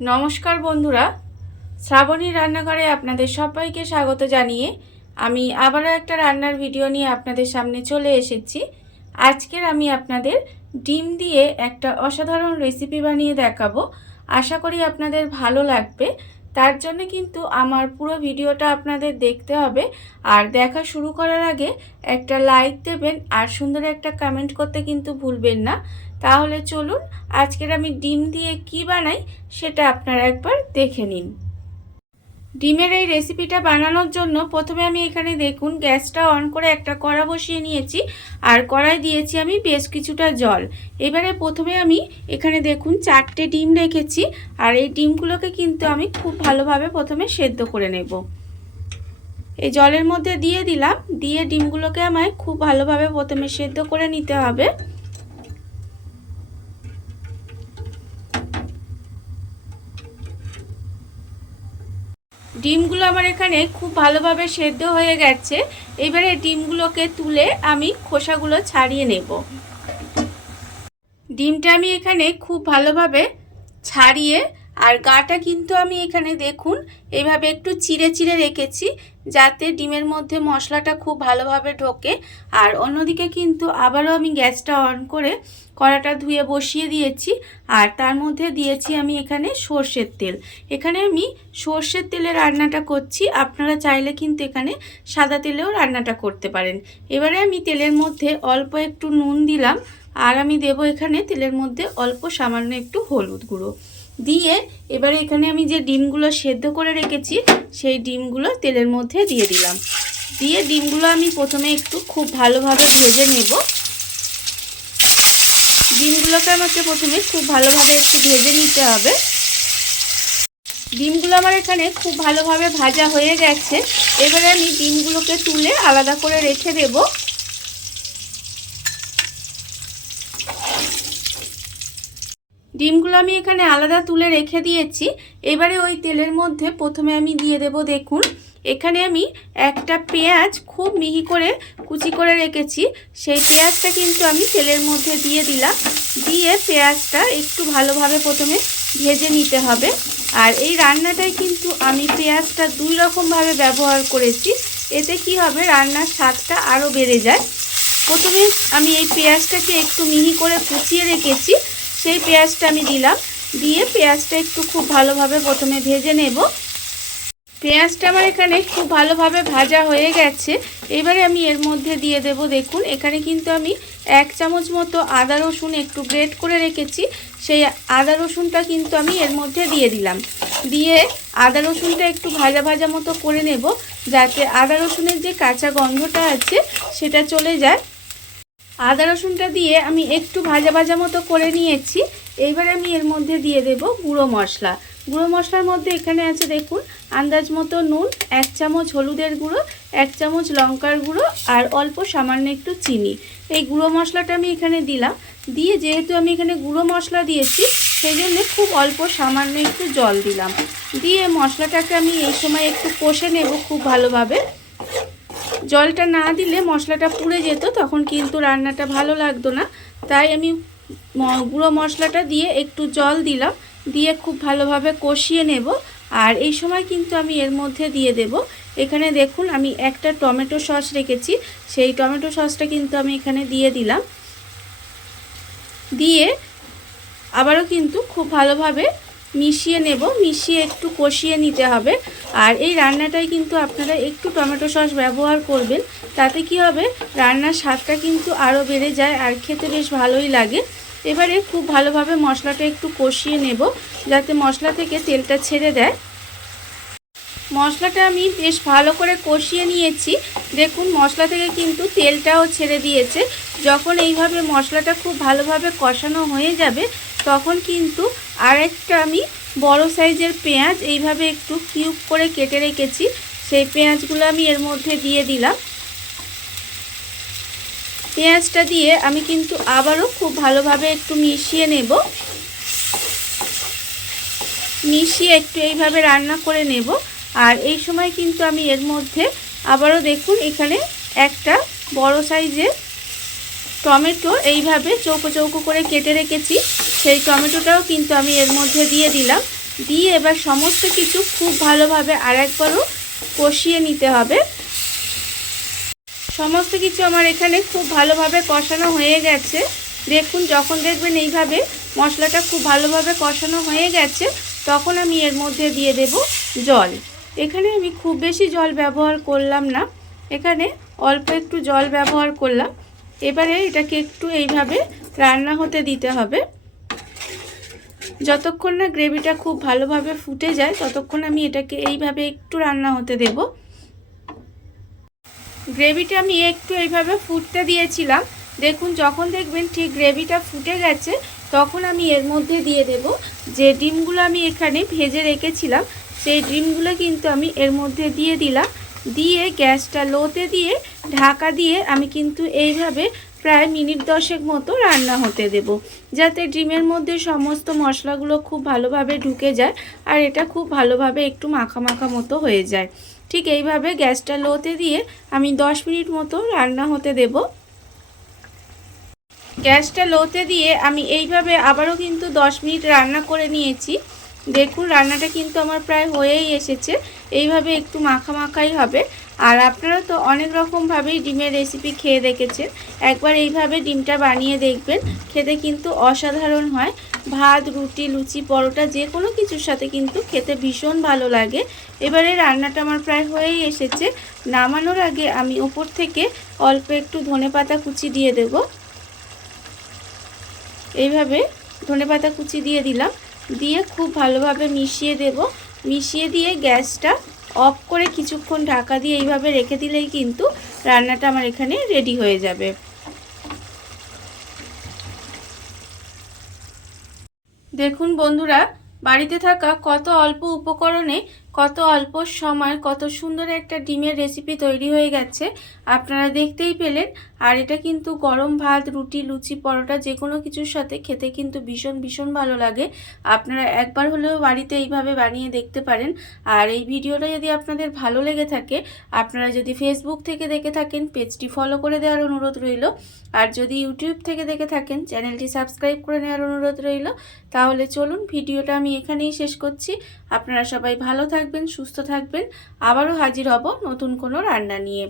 নমস্কার বন্ধুরা, শ্রাবণী রান্নাঘরে আপনাদের সবাইকে স্বাগত জানিয়ে আমি আবারও একটা রান্নার ভিডিও নিয়ে আপনাদের সামনে চলে এসেছি। আজকের আমি আপনাদের ডিম দিয়ে একটা অসাধারণ রেসিপি বানিয়ে দেখাবো। আশা করি আপনাদের ভালো লাগবে। তার জন্য কিন্তু আমার পুরো ভিডিওটা আপনাদের দেখতে হবে, আর দেখা শুরু করার আগে একটা লাইক দেবেন আর সুন্দর একটা কমেন্ট করতে কিন্তু ভুলবেন না। তাহলে চলুন আজকের আমি ডিম দিয়ে কি বানাই সেটা আপনারা একবার দেখে নিন। ডিমের এই রেসিপিটা বানানোর জন্য প্রথমে আমি এখানে দেখুন গ্যাসটা অন করে একটা কড়া বসিয়ে নিয়েছি, আর কড়াই দিয়েছি আমি বেশ কিছুটা জল। এবারে প্রথমে আমি এখানে দেখুন 4টে ডিম রেখেছি, আর এই ডিমগুলোকে কিন্তু আমি খুব ভালোভাবে প্রথমে সেদ্ধ করে নেব। এই জলের মধ্যে দিয়ে দিলাম, দিয়ে ডিমগুলোকে আমায় খুব ভালোভাবে প্রথমে সেদ্ধ করে নিতে হবে। ডিমগুলো আমার এখানে খুব ভালোভাবে সেদ্ধ হয়ে গেছে। এবারে ডিমগুলোকে তুলে আমি খোসাগুলো ছাড়িয়ে নেব। ডিমটা আমি এখানে খুব ভালোভাবে ছাড়িয়ে, আর গাটা কিন্তু আমি এখানে দেখুন এইভাবে একটু চিড়ে চিড়ে রেখেছি, যাতে ডিমের মধ্যে মশলাটা খুব ভালোভাবে ঢোকে। আর অন্যদিকে কিন্তু আবারও আমি গ্যাসটা অন করে কড়াটা ধুয়ে বসিয়ে দিয়েছি, আর তার মধ্যে দিয়েছি আমি এখানে সর্ষের তেল। এখানে আমি সর্ষের তেলে রান্নাটা করছি, আপনারা চাইলে কিন্তু এখানে সাদা তেলেও রান্নাটা করতে পারেন। এবারে আমি তেলের মধ্যে অল্প একটু নুন দিলাম, আর আমি দেব এখানে তেলের মধ্যে অল্প সামান্য একটু হলুদ গুঁড়ো দিয়ে এবারে এখানে আমি যে ডিমগুলো সেদ্ধ করে রেখেছি সেই ডিমগুলো তেলের মধ্যে দিয়ে দিলাম। দিয়ে ডিমগুলো আমি প্রথমে একটু খুব ভালোভাবে ভেজে নেব। ডিমগুলোকে আমাকে প্রথমে খুব ভালোভাবে একটু ভেজে নিতে হবে। ডিমগুলো আমার এখানে খুব ভালোভাবে ভাজা হয়ে গেছে। এবারে আমি ডিমগুলোকে তুলে আলাদা করে রেখে দেব। ডিমগুলো আমি এখানে আলাদা তুলে রেখে দিয়েছি। এবারে ওই তেলের মধ্যে প্রথমে আমি দিয়ে দেব, দেখুন এখানে আমি একটা পেঁয়াজ খুব মিহি করে কুচি করে রেখেছি, সেই পেঁয়াজটা কিন্তু আমি তেলের মধ্যে দিয়ে দিলাম। দিয়ে পেঁয়াজটা একটু ভালোভাবে প্রথমে ভেজে নিতে হবে। আর এই রান্নাটায় কিন্তু আমি পেঁয়াজটা দুই রকমভাবে ব্যবহার করেছি, এতে কি হবে রান্নার স্বাদটা আরও বেড়ে যায়। প্রথমে আমি এই পেঁয়াজটাকে একটু মিহি করে কুচিয়ে রেখেছি, সেই পেঁয়াজটা আমি দিলাম। দিয়ে পেঁয়াজটা একটু খুব ভালোভাবে প্রথমে ভেজে নেব। পেঁয়াজটা আমার এখানে খুব ভালোভাবে ভাজা হয়ে গেছে। এবারে আমি এর মধ্যে দিয়ে দেব, দেখুন এখানে কিন্তু আমি 1 চামচ মতো আদা রসুন একটু গ্রেট করে রেখেছি, সেই আদা রসুনটা কিন্তু আমি এর মধ্যে দিয়ে দিলাম। দিয়ে আদা রসুনটা একটু ভাজা ভাজা মতো করে নেব, যাতে আদা রসুনের যে কাঁচা গন্ধটা আছে সেটা চলে যায়। আদা রসুনটা দিয়ে আমি একটু ভাজা ভাজা মতো করে নিয়েছি। এইবারে আমি এর মধ্যে দিয়ে দেব গুঁড়ো মশলা। গুঁড়ো মশলার মধ্যে এখানে আছে দেখুন আন্দাজ মতো নুন, 1 চামচ হলুদের গুঁড়ো, 1 চামচ লঙ্কার গুঁড়ো, আর অল্প সামান্য একটু চিনি। এই গুঁড়ো মশলাটা আমি এখানে দিলাম। দিয়ে যেহেতু আমি এখানে গুঁড়ো মশলা দিয়েছি সেই জন্য খুব অল্প সামান্য একটু জল দিলাম। দিয়ে মশলাটাকে আমি এই সময় একটু কষে নেব খুব ভালোভাবে। জলটা না দিলে মশলাটা পুড়ে যেত, তখন কিন্তু রান্নাটা ভালো লাগতো না। তাই আমি গুঁড়ো মশলাটা দিয়ে একটু জল দিলাম, দিয়ে খুব ভালোভাবে কষিয়ে নেব। আর এই সময় কিন্তু আমি এর মধ্যে দিয়ে দেব, এখানে দেখুন আমি একটা টমেটো সস রেখেছি, সেই টমেটো সসটা কিন্তু আমি এখানে দিয়ে দিলাম। দিয়ে আবারও কিন্তু খুব ভালোভাবে মিশিয়ে নেব, মিশিয়ে একটু কষিয়ে নিতে হবে। আর এই রান্নাটায় কিন্তু আপনারা একটু টমেটো সস ব্যবহার করবেন, তাতে কি হবে রান্নার স্বাদটা কিন্তু আরও বেড়ে যায় আর খেতে বেশ ভালোই লাগে। এবারে খুব ভালোভাবে মশলাটা একটু কষিয়ে নেব, যাতে মশলা থেকে তেলটা ছেড়ে দেয়। মশলাটা আমি বেশ ভালো করে কষিয়ে নিয়েছি, দেখুন মশলা থেকে কিন্তু তেলটাও ছেড়ে দিয়েছে। যখন এইভাবে মশলাটা খুব ভালোভাবে কষানো হয়ে যাবে তখন কিন্তু আরেকটা আমি বড় সাইজের পেঁয়াজ এইভাবে একটু কিউব করে কেটে রেখেছি, সেই পেঁয়াজগুলো আমি এর মধ্যে দিয়ে দিলাম। পেঁয়াজটা দিয়ে আমি কিন্তু আবারও খুব ভালোভাবে একটু মিশিয়ে নেব। মিশিয়ে একটু এইভাবে রান্না করে নেব। আর এই সময় কিন্তু আমি এর মধ্যে আবারও দেখুন এখানে একটা বড় সাইজের টমেটো এইভাবে চৌকো চৌকো করে কেটে রেখেছি, সেই টমেটোটাও কিন্তু আমি এর মধ্যে দিয়ে দিলাম। দিয়ে এবার সমস্ত কিছু খুব ভালোভাবে আরেকবারও কষিয়ে নিতে হবে। সমস্ত কিছু আমার এখানে খুব ভালোভাবে কষানো হয়ে গেছে। দেখুন, যখন দেখবেন এইভাবে মশলাটা খুব ভালোভাবে কষানো হয়ে গেছে, তখন আমি এর মধ্যে দিয়ে দেব জল। এখানে আমি খুব বেশি জল ব্যবহার করলাম না, এখানে অল্প একটু জল ব্যবহার করলাম। এবারে এটাকে একটু এইভাবে রান্না হতে দিতে হবে। যতক্ষণ না গ্রেভিটা খুব ভালোভাবে ফুটে যায় ততক্ষণ আমি এটাকে এইভাবে একটু রান্না হতে দেব। গ্রেভিটা আমি একটু এইভাবে ফুটতে দিয়েছিলাম। দেখুন, যখন দেখবেন ঠিক গ্রেভিটা ফুটে গেছে তখন আমি এর মধ্যে দিয়ে দেব যে ডিমগুলো আমি এখানে ভেজে রেখেছিলাম, সেই ডিমগুলো কিন্তু আমি এর মধ্যে দিয়ে দিলাম। দিয়ে গ্যাসটা লোতে দিয়ে ঢাকা দিয়ে আমি কিন্তু এইভাবে প্রায় মিনিট 10 মতো রান্না হতে দেব, যাতে ডিমের মধ্যে সমস্ত মশলাগুলো খুব ভালোভাবে ঢুকে যায় আর এটা খুব ভালোভাবে একটু মাখা মাখা মতো হয়ে যায়। ঠিক এইভাবে গ্যাসটা লোতে দিয়ে আমি 10 মিনিট মতো রান্না হতে দেব। গ্যাসটা লোতে দিয়ে আমি এইভাবে আবারও কিন্তু 10 মিনিট রান্না করে নিয়েছি। দেখুন, রান্নাটা কিন্তু আমার প্রায় হয়েই এসেছে। এইভাবে একটু মাখা মাখাই হবে। আর আপনারা তো অনেক রকমভাবেই ডিমের রেসিপি খেয়ে দেখেছেন, একবার এইভাবে ডিমটা বানিয়ে দেখবেন, খেতে কিন্তু অসাধারণ হয়। ভাত, রুটি, লুচি, পরোটা যে কোনো কিছুর সাথে কিন্তু খেতে ভীষণ ভালো লাগে। এবারে রান্নাটা আমার প্রায় হয়েই এসেছে। নামানোর আগে আমি ওপর থেকে অল্প একটু ধনেপাতা কুচি দিয়ে দেব। এইভাবে ধনেপাতা কুচি দিয়ে দিলাম, দিয়ে খুব ভালোভাবে মিশিয়ে দেব। মিশিয়ে দিয়ে গ্যাসটা অফ করে কিছুক্ষণ ঢাকা দিয়ে এইভাবে রেখে দিলেই কিন্তু রান্নাটা আমার এখানে রেডি হয়ে যাবে। দেখুন বন্ধুরা, বাড়িতে থাকা কত অল্প উপকরণে কত অল্প সময় কত সুন্দর একটা ডিমের রেসিপি তৈরি হয়ে গেছে, আপনারা দেখতেই পেলেন। আর এটা কিন্তু গরম ভাত, রুটি, লুচি, পরোটা যে কোনো কিছুর সাথে খেতে কিন্তু ভীষণ ভীষণ ভালো লাগে। আপনারা একবার হলেও বাড়িতে এইভাবে বানিয়ে দেখতে পারেন। আর এই ভিডিওটা যদি আপনাদের ভালো লেগে থাকে, আপনারা যদি ফেসবুক থেকে দেখে থাকেন পেজটি ফলো করে দেওয়ার অনুরোধ রইল। আর যদি ইউটিউব থেকে দেখে থাকেন চ্যানেলটি সাবস্ক্রাইব করে নেওয়ার অনুরোধ রইল। তাহলে চলুন ভিডিওটা আমি এখানেই শেষ করছি। আপনারা সবাই ভালো থাকবেন, সুস্থ থাকবেন। আবারও হাজির হব নতুন কোনো রান্না নিয়ে।